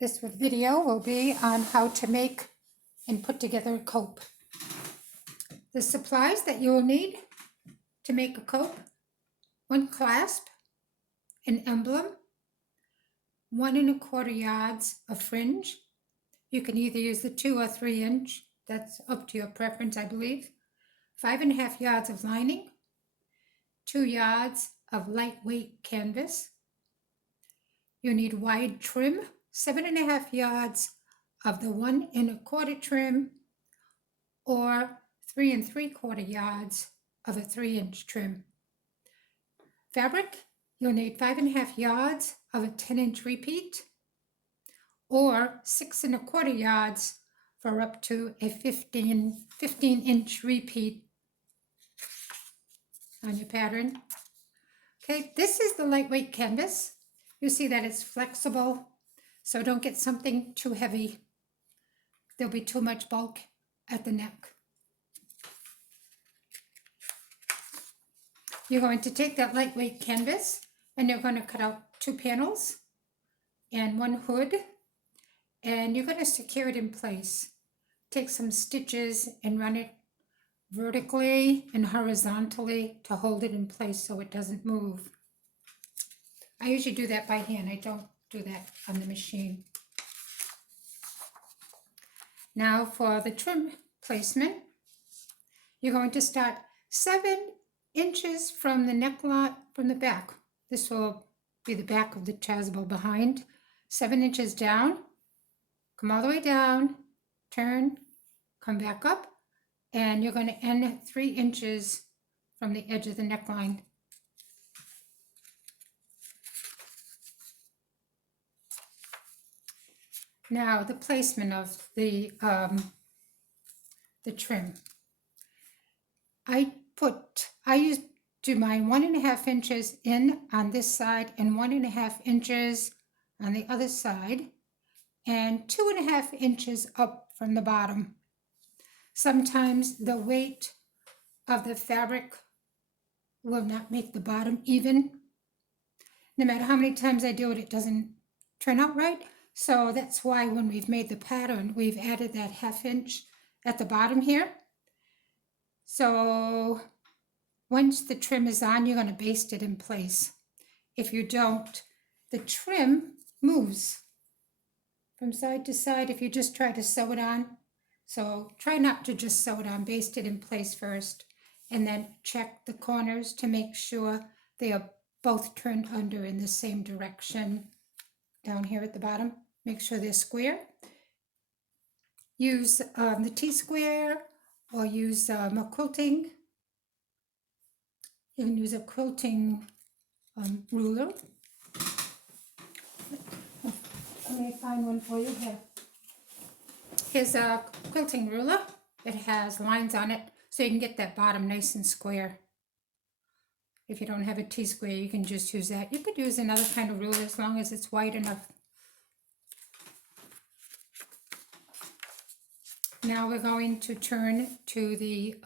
This video will be on how to make and put together a cope. The supplies that you will need to make a cope: one clasp, an emblem, 1 1/4 yards of fringe. You can either use the 2 or 3 inch, that's up to your preference, I believe. 5 1/2 yards of lining, 2 yards of lightweight canvas. You need wide trim, 7 1/2 yards of the 1 1/4 trim, or 3 3/4 yards of a 3 inch trim. Fabric, you'll need 5 1/2 yards of a 10 inch repeat, or 6 1/4 yards for up to a 15 inch repeat on your pattern. Okay, this is the lightweight canvas. You see that it's flexible, so don't get something too heavy. There'll be too much bulk at the neck. You're going to take that lightweight canvas and you're going to cut out 2 panels and 1 hood, and you're going to secure it in place. Take some stitches and run it vertically and horizontally to hold it in place so it doesn't move. I usually do that by hand. I don't do that on the machine. Now for the trim placement, you're going to start 7 inches from the neckline, from the back. This will be the back of the chasuble behind. 7 inches down, come all the way down, turn, come back up, and you're going to end 3 inches from the edge of the neckline. Now the placement of the trim. I do mine 1 1/2 inches in on this side and 1 1/2 inches on the other side, and 2 1/2 inches up from the bottom. Sometimes the weight of the fabric will not make the bottom even. No matter how many times I do it, it doesn't turn out right. So that's why when we've made the pattern, we've added that 1/2 inch at the bottom here. So once the trim is on, you're going to baste it in place. If you don't, the trim moves from side to side if you just try to sew it on. So try not to just sew it on, baste it in place first, and then check the corners to make sure they are both turned under in the same direction. Down here at the bottom, make sure they're square. Use the T-square or use a quilting. You can use a quilting ruler. Let me find one for you here. Here's a quilting ruler. It has lines on it, so you can get that bottom nice and square. If you don't have a T-square, you can just use that. You could use another kind of ruler as long as it's wide enough. Now we're going to turn to the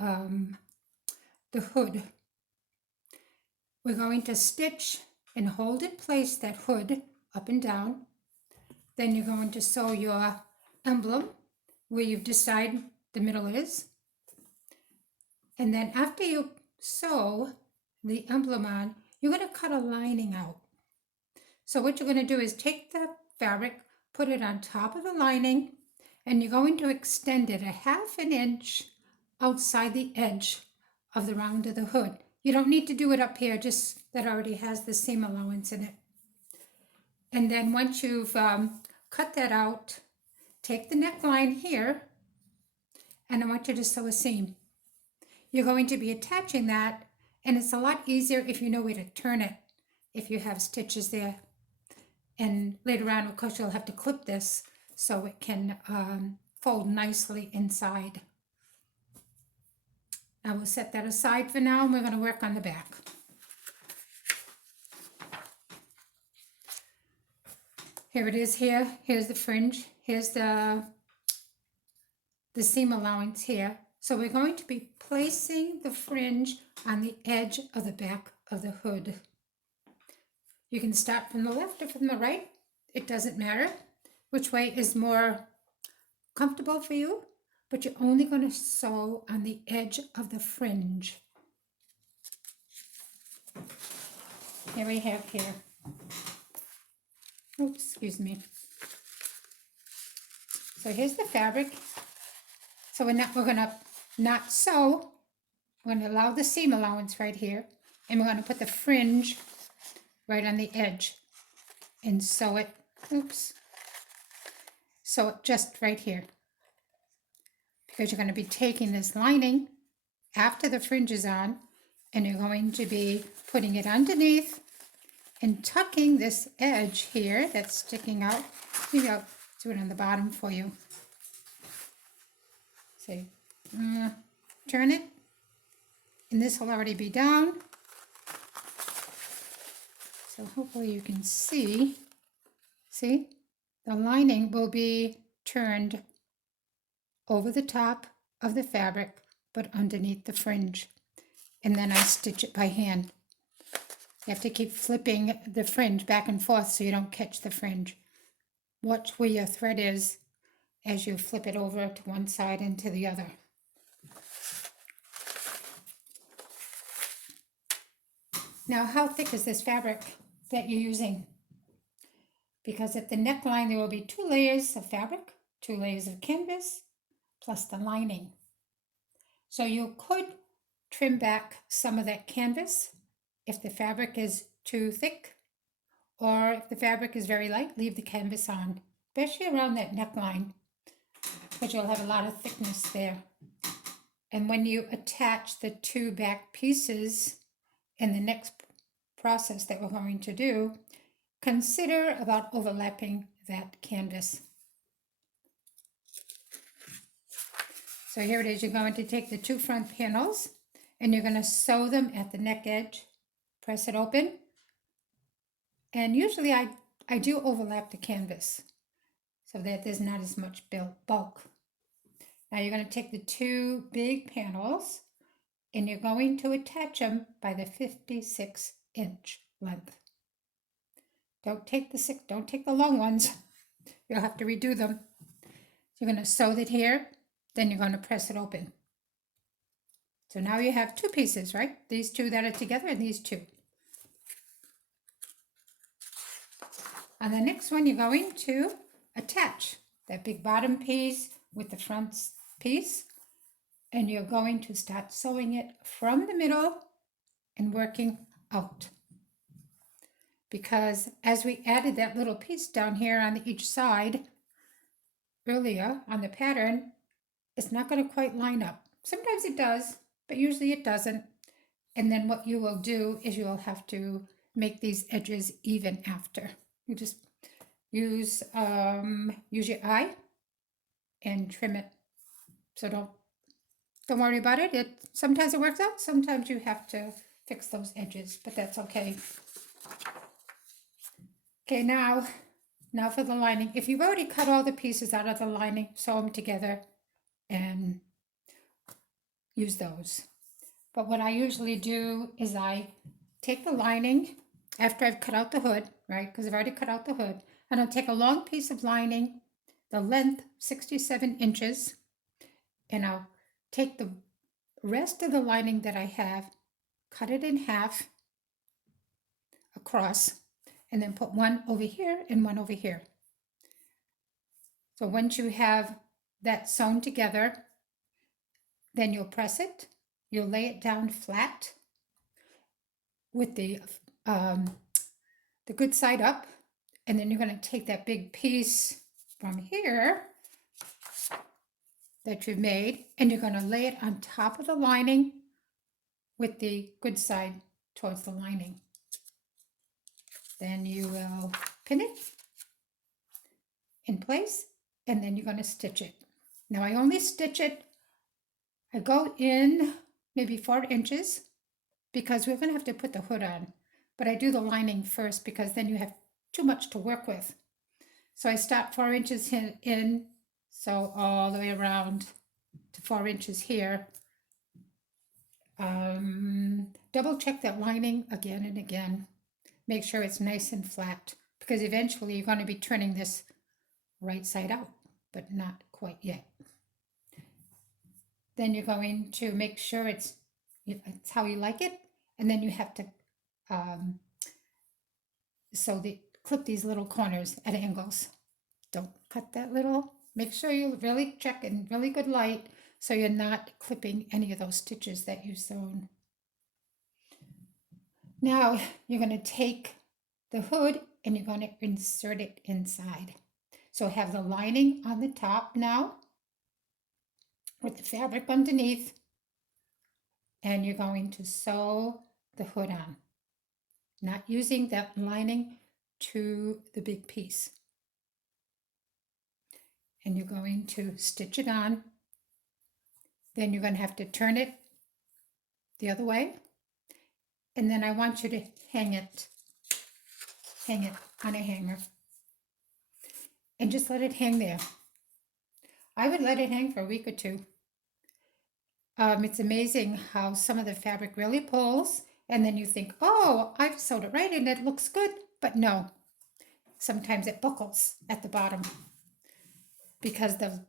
hood. We're going to stitch and hold in place that hood up and down. Then you're going to sew your emblem where you've decided the middle is. And then after you sew the emblem on, you're going to cut a lining out. So what you're going to do is take the fabric, put it on top of the lining, and you're going to extend it 1/2 inch outside the edge of the round of the hood. You don't need to do it up here, just that already has the seam allowance in it. And then once you've cut that out, take the neckline here, and I want you to sew a seam. You're going to be attaching that, and it's a lot easier if you know where to turn it, if you have stitches there. And later on, of course, you'll have to clip this so it can fold nicely inside. I will set that aside for now, and we're going to work on the back. Here it is here. Here's the fringe. Here's the seam allowance here. So we're going to be placing the fringe on the edge of the back of the hood. You can start from the left or from the right. It doesn't matter. which way is more comfortable for you, but you're only going to sew on the edge of the fringe. Here we have here. Oops, excuse me. So here's the fabric. So we're going to not sew. We're going to allow the seam allowance right here, and we're going to put the fringe right on the edge and sew it. Oops. Sew it just right here, because you're going to be taking this lining after the fringe is on, and you're going to be putting it underneath and tucking this edge here that's sticking out. Maybe I'll do it on the bottom for you. See, turn it, and this will already be down. So hopefully you can see, the lining will be turned over the top of the fabric, but underneath the fringe. And then I stitch it by hand. You have to keep flipping the fringe back and forth so you don't catch the fringe. Watch where your thread is as you flip it over to one side and to the other. Now, how thick is this fabric that you're using? Because at the neckline there will be 2 layers of fabric, 2 layers of canvas, plus the lining. So you could trim back some of that canvas if the fabric is too thick, or if the fabric is very light, leave the canvas on, especially around that neckline, because you'll have a lot of thickness there. And when you attach the 2 back pieces in the next process that we're going to do, consider about overlapping that canvas. So here it is. You're going to take the 2 front panels and you're going to sew them at the neck edge, press it open, and usually I do overlap the canvas so that there's not as much bulk. Now you're going to take the 2 big panels and you're going to attach them by the 56-inch length. Don't take the long ones. You'll have to redo them. You're going to sew it here, then you're going to press it open. So now you have 2 pieces, right? These 2 that are together and these 2. On the next one, you're going to attach that big bottom piece with the front piece, and you're going to start sewing it from the middle and working out. Because as we added that little piece down here on each side earlier on the pattern, it's not going to quite line up. Sometimes it does, but usually it doesn't. And then what you will do is you will have to make these edges even after. You just use your eye and trim it. So don't worry about it. Sometimes it works out. Sometimes you have to fix those edges, but that's okay. Okay, now for the lining. If you've already cut all the pieces out of the lining, sew them together and use those. But what I usually do is I take the lining after I've cut out the hood, right? Because I've already cut out the hood. And I'll take a long piece of lining, the length 67 inches, and I'll take the rest of the lining that I have, cut it in half across, and then put one over here and one over here. So once you have that sewn together, then you'll press it, you'll lay it down flat with the good side up, and then you're going to take that big piece from here that you've made, and you're going to lay it on top of the lining with the good side towards the lining. Then you will pin it in place, and then you're going to stitch it. Now I only stitch it, I go in maybe 4 inches because we're going to have to put the hood on, but I do the lining first because then you have too much to work with. So I start 4 inches in, so all the way around to 4 inches here. Double check that lining again and again. Make sure it's nice and flat, because eventually you're going to be turning this right side out, but not quite yet. Then you're going to make sure it's how you like it, and then you have to um, clip these little corners at angles. Don't cut that little. Make sure you really check in really good light so you're not clipping any of those stitches that you've sewn. Now you're going to take the hood and you're going to insert it inside. So have the lining on the top now with the fabric underneath, and you're going to sew the hood on, not using that lining to the big piece. And you're going to stitch it on. Then you're going to have to turn it the other way. And then I want you to hang it on a hanger. And just let it hang there. I would let it hang for a week or two. It's amazing how some of the fabric really pulls, and then you think, oh, I've sewed it right and it looks good. But no, sometimes it buckles at the bottom because the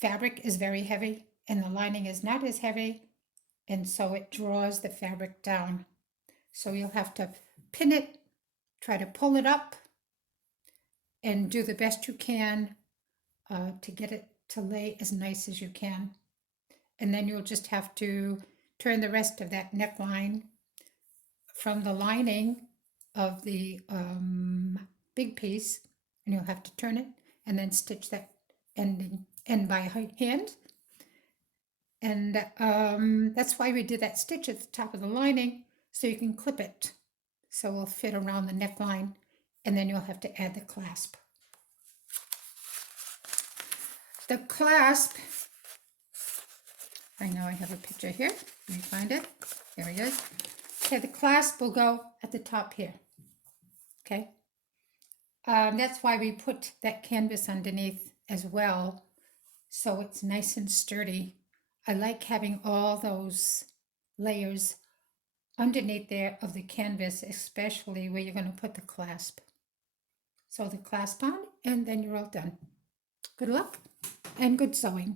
fabric is very heavy and the lining is not as heavy, and so it draws the fabric down. So you'll have to pin it, try to pull it up, and do the best you can to get it to lay as nice as you can. And then you'll just have to turn the rest of that neckline from the lining of the big piece, and you'll have to turn it and then stitch that end by hand. And that's why we did that stitch at the top of the lining, so you can clip it so it will fit around the neckline, and then you'll have to add the clasp. The clasp, I know I have a picture here. Let me find it. Here it is. Okay, the clasp will go at the top here. Okay. That's why we put that canvas underneath as well, so it's nice and sturdy. I like having all those layers underneath there of the canvas, especially where you're going to put the clasp. So the clasp on, and then you're all done. Good luck and good sewing.